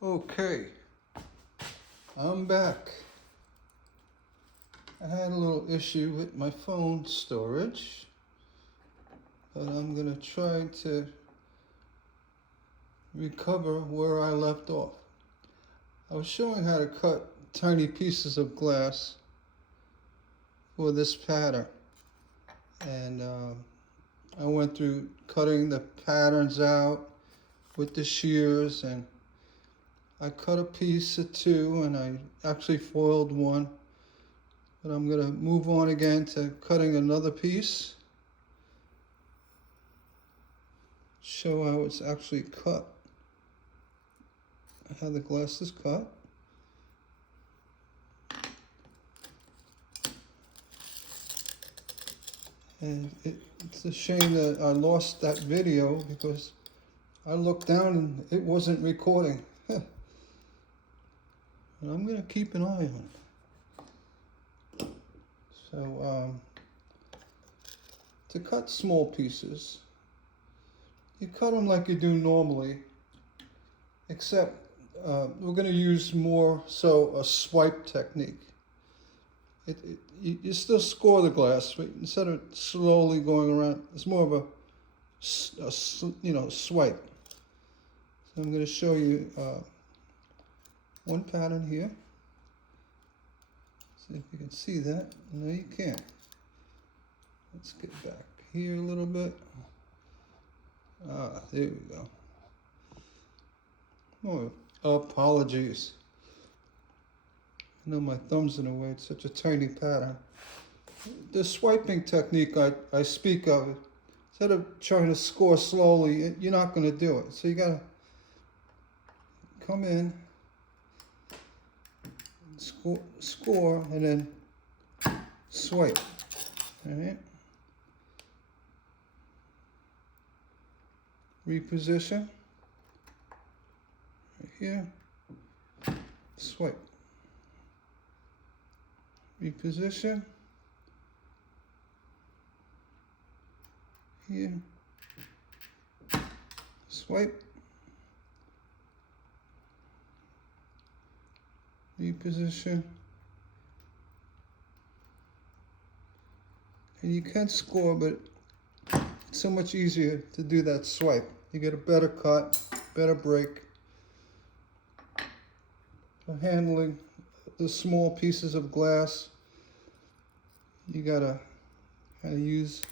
Okay, I'm back. I had a little issue with my phone storage, but I'm gonna try to recover where I left off. I was showing how to cut tiny pieces of glass for this pattern, and I went through cutting the patterns out with the shears, and I cut a piece or two, and I actually foiled one. But I'm going to move on again to cutting another piece. Show how it's actually cut. How the glass is cut. And it's a shame that I lost that video because I looked down and it wasn't recording. And I'm going to keep an eye on it. So, to cut small pieces, you cut them like you do normally, except we're going to use more so a swipe technique. You still score the glass, but instead of slowly going around, it's more of a swipe. So I'm going to show you one pattern here. See if you can see that. No, you can't. Let's get back here a little bit. Ah, there we go. Oh, apologies. I know my thumb's in the way. It's such a tiny pattern. The swiping technique I speak of, instead of trying to score slowly, you're not going to do it. So you got to come in, score, and then swipe. All right. Reposition. Right here. Swipe. Reposition. Here. Swipe. Reposition. And you can score, but it's so much easier to do that swipe. You get a better cut, better break. For handling the small pieces of glass, you gotta kind of use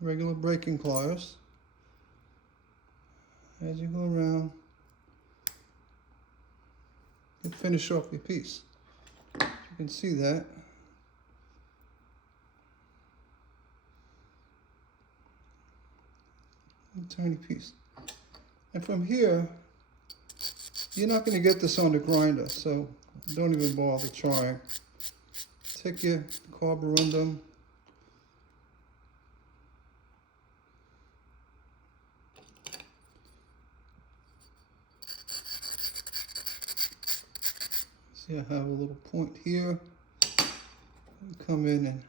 regular breaking pliers as you go around and finish off your piece. You can see that. A tiny piece. And from here, you're not going to get this on the grinder, so don't even bother trying. Take your carborundum, see I have a little point here, come in and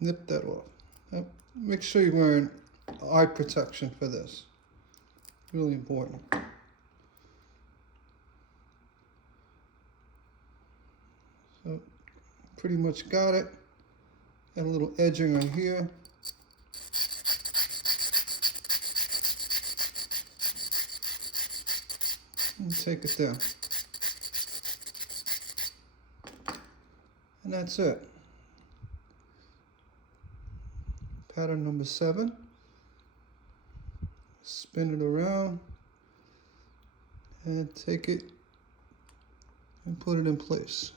nip that off. Now, make sure you're wearing eye protection for this, really important. So pretty much got it. Got a little edging on here. And take it down. And that's it. Pattern number 7. Spin it around and take it and put it in place.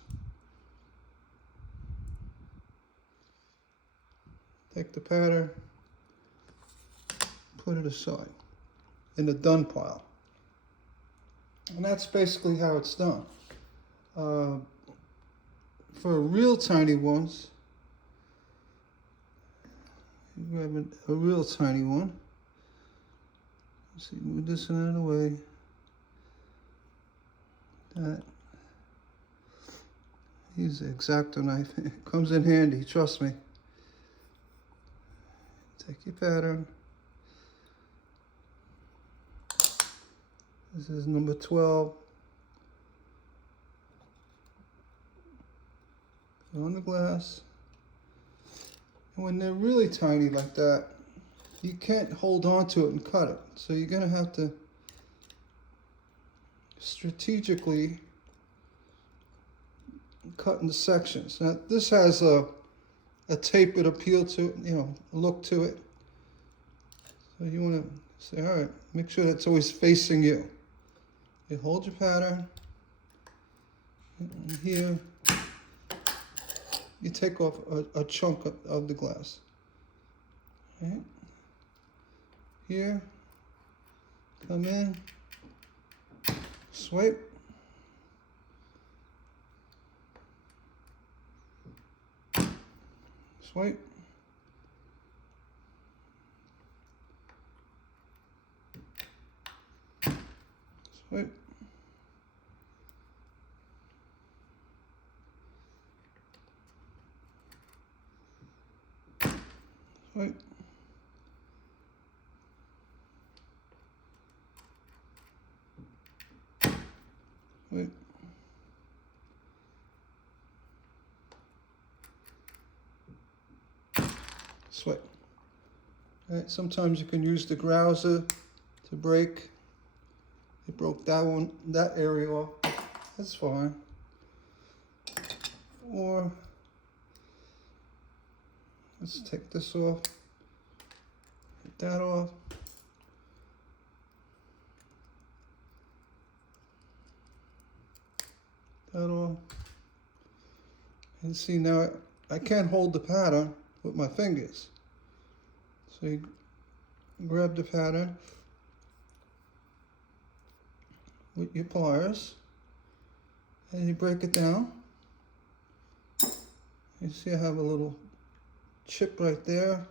Take the pattern, put it aside in the done pile. And that's basically how it's done. For real tiny ones, you grab a real tiny one. Let's see, move this one out of the way. That. Use the X-Acto knife. It comes in handy, trust me. Take your pattern, This is number 12. On the glass. And when they're really tiny like that, you can't hold on to it and cut it. So you're going to have to strategically cut into sections. Now this has a tapered appeal to it, a look to it. So you want to say, all right, make sure that's always facing you. You hold your pattern, and here you take off a chunk of the glass. Okay. Here, come in, swipe, swipe, swipe, swipe, swipe. Swipe. All right, sometimes you can use the grouser to break. It broke that area off. That's fine. Or let's take this off. Get that off. That off. And see, now I can't hold the pattern with my fingers. So you grab the pattern with your pliers and you break it down. You see I have a little chip right there.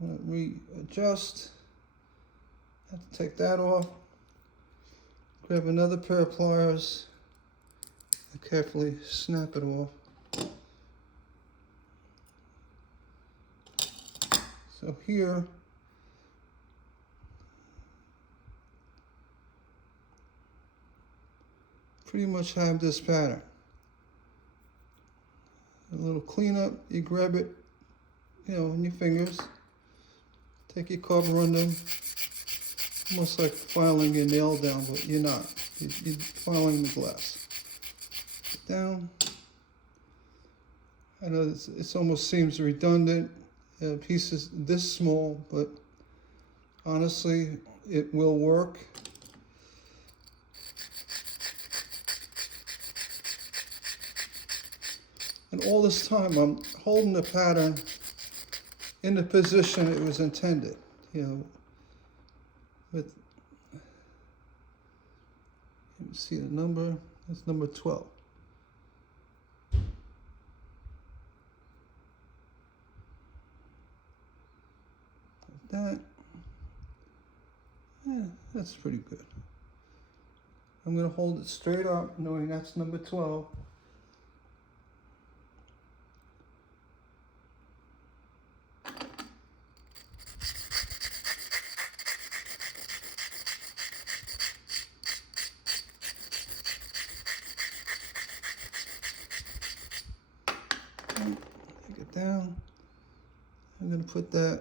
Readjust. Have to take that off. Grab another pair of pliers and carefully snap it off. So here, pretty much have this pattern. A little cleanup, you grab it, in your fingers, take your carborundum, almost like filing your nail down, but you're not. You're filing the glass. Down. I know it almost seems redundant. Pieces this small, but honestly, it will work. And all this time, I'm holding the pattern in the position it was intended. With, you can see the number. It's number 12. That, that's pretty good. I'm going to hold it straight up, knowing that's number 12. Take it down. I'm going to put that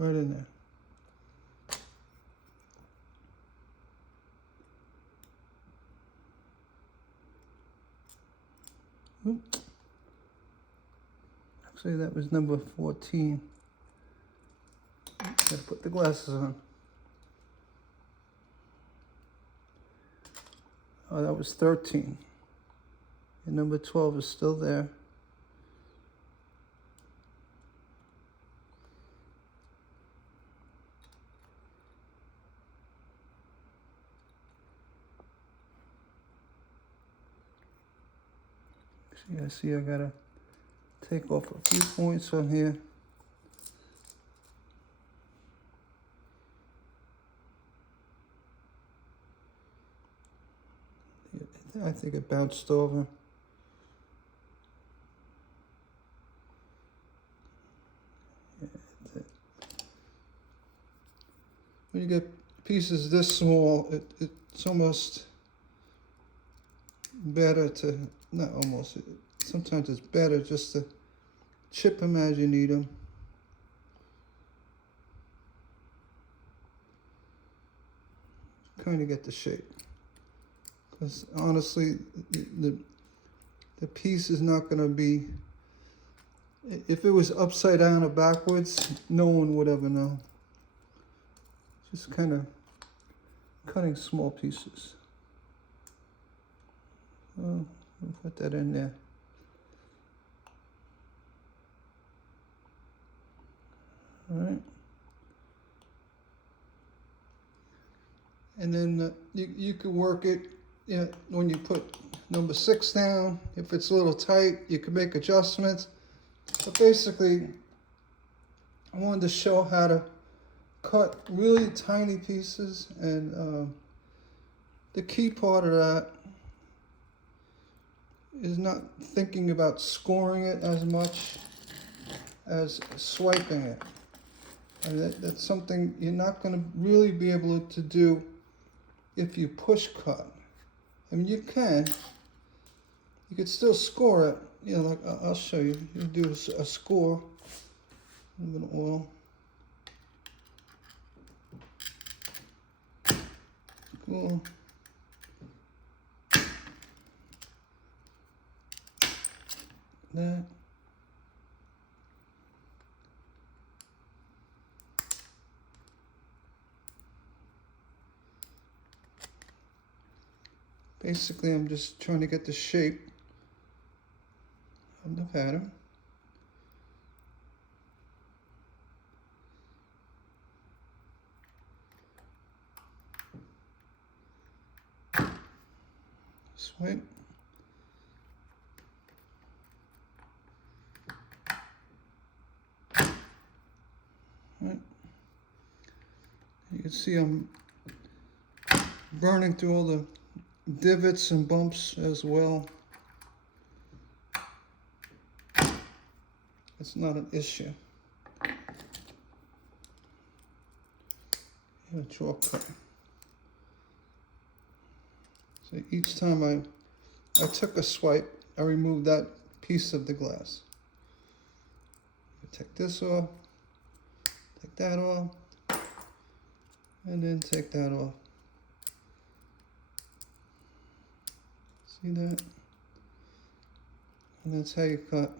right in there. Actually, that was number 14. Gotta put the glasses on. Oh, that was 13. And number 12 is still there. See, I gotta take off a few points on here. I think it bounced over. when you get pieces this small, it's almost better to, not almost, sometimes it's better just to chip them as you need them. Kind of get the shape. Because honestly, the piece is not going to be, if it was upside down or backwards, no one would ever know. Just kind of cutting small pieces. Oh, I'll put that in there. All right. And then you could work it, you know, when you put number 6 down. If it's a little tight, you can make adjustments. But basically, I wanted to show how to cut really tiny pieces, and the key part of that is not thinking about scoring it as much as swiping it. And that's something you're not going to really be able to do if you push cut. I mean, you could still score it, you know, like I'll show you. You do a score, a little bit of oil. Cool. That. Basically, I'm just trying to get the shape of the pattern. Swipe. Right. You can see I'm burning through all the divots and bumps as well. It's not an issue. A draw cut. So each time I took a swipe, I removed that piece of the glass. Take this off, take that off, and then take that off. See that? And that's how you cut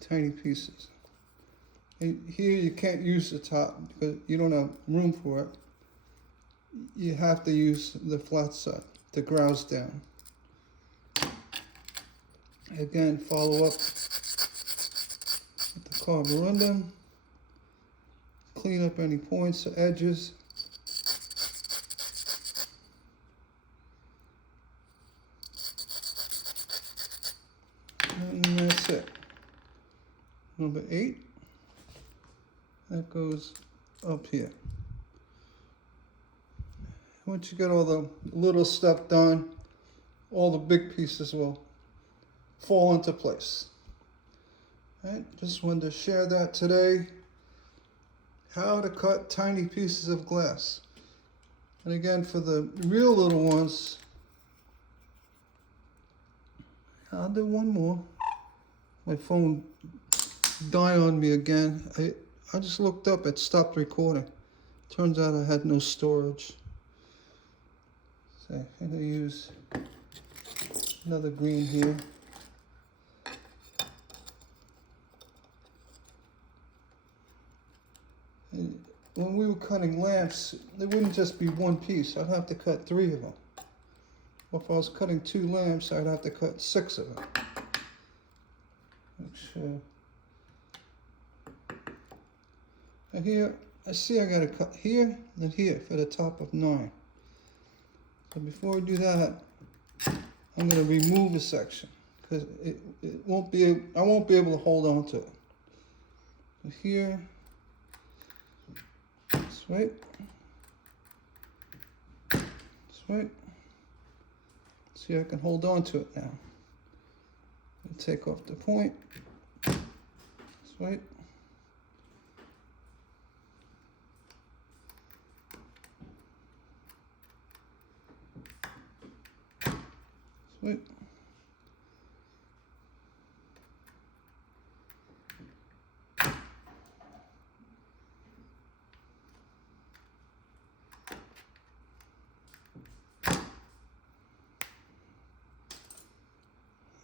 tiny pieces. And here you can't use the top because you don't have room for it. You have to use the flat side to grouse down. Again, follow up with the carborundum. Clean up any points or edges. And that's it. Number 8. That goes up here. Once you get all the little stuff done, all the big pieces will fall into place. All right, just wanted to share that today. How to cut tiny pieces of glass. And again, for the real little ones, I'll do one more. My phone died on me again. I just looked up, it stopped recording. Turns out I had no storage. So I'm going to use another green here. And when we were cutting lamps, it wouldn't just be one piece. I'd have to cut 3 of them. Or if I was cutting 2 lamps, I'd have to cut 6 of them. Which, now here, I see I got to cut here and here for the top of 9. So before we do that, I'm going to remove a section because it won't be. I won't be able to hold on to it. So here, swipe, swipe. See, I can hold on to it now. Take off the point. Swipe. Wait.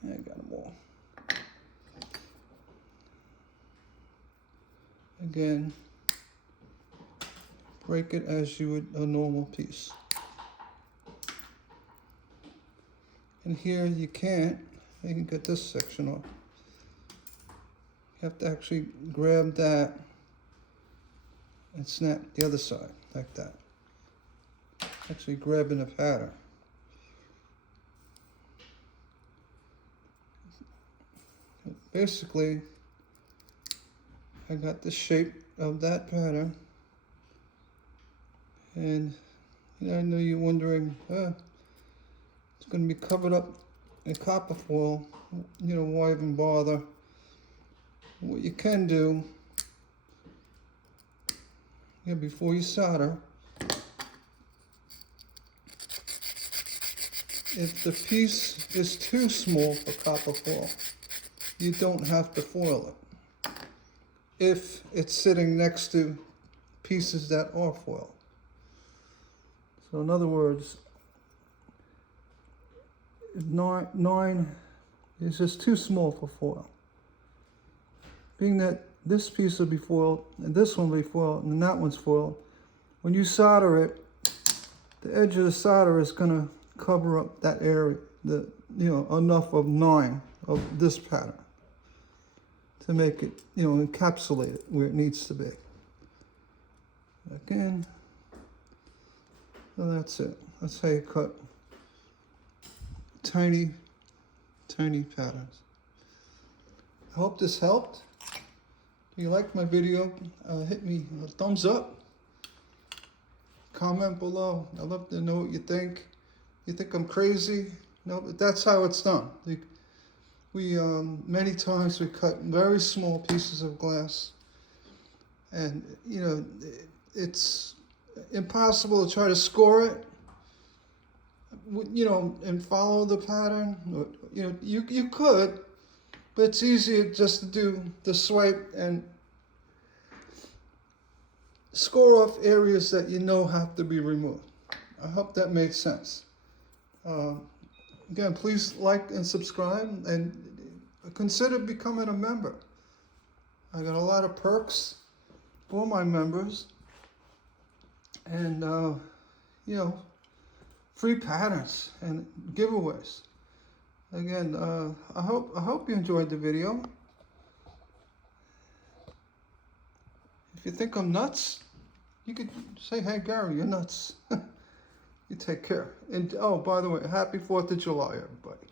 I got them all. Again, break it as you would a normal piece. And here you can't. You can get this section off. You have to actually grab that and snap the other side like that. Actually grabbing the pattern. Basically, I got the shape of that pattern, and I know you're wondering, it's going to be covered up in copper foil, why even bother? What you can do, before you solder, if the piece is too small for copper foil, you don't have to foil it if it's sitting next to pieces that are foiled. So in other words, 9 is just too small for foil. Being that this piece will be foiled, and this one will be foiled, and that one's foiled, when you solder it, the edge of the solder is going to cover up that area, enough of 9 of this pattern to make it, encapsulate it where it needs to be. Again, so that's it. That's how you cut tiny, tiny patterns. I hope this helped. If you liked my video, hit me a thumbs up. Comment below. I'd love to know what you think. You think I'm crazy? No, but that's how it's done. We many times we cut very small pieces of glass, and it's impossible to try to score it, and follow the pattern. You could, but it's easier just to do the swipe and score off areas that have to be removed. I hope that made sense. Again, please like and subscribe, and consider becoming a member. I got a lot of perks for my members, and free patterns and giveaways. Again, I hope you enjoyed the video. If you think I'm nuts, you could say, "Hey Gary, you're nuts." You take care. And oh, by the way, happy 4th of July, everybody.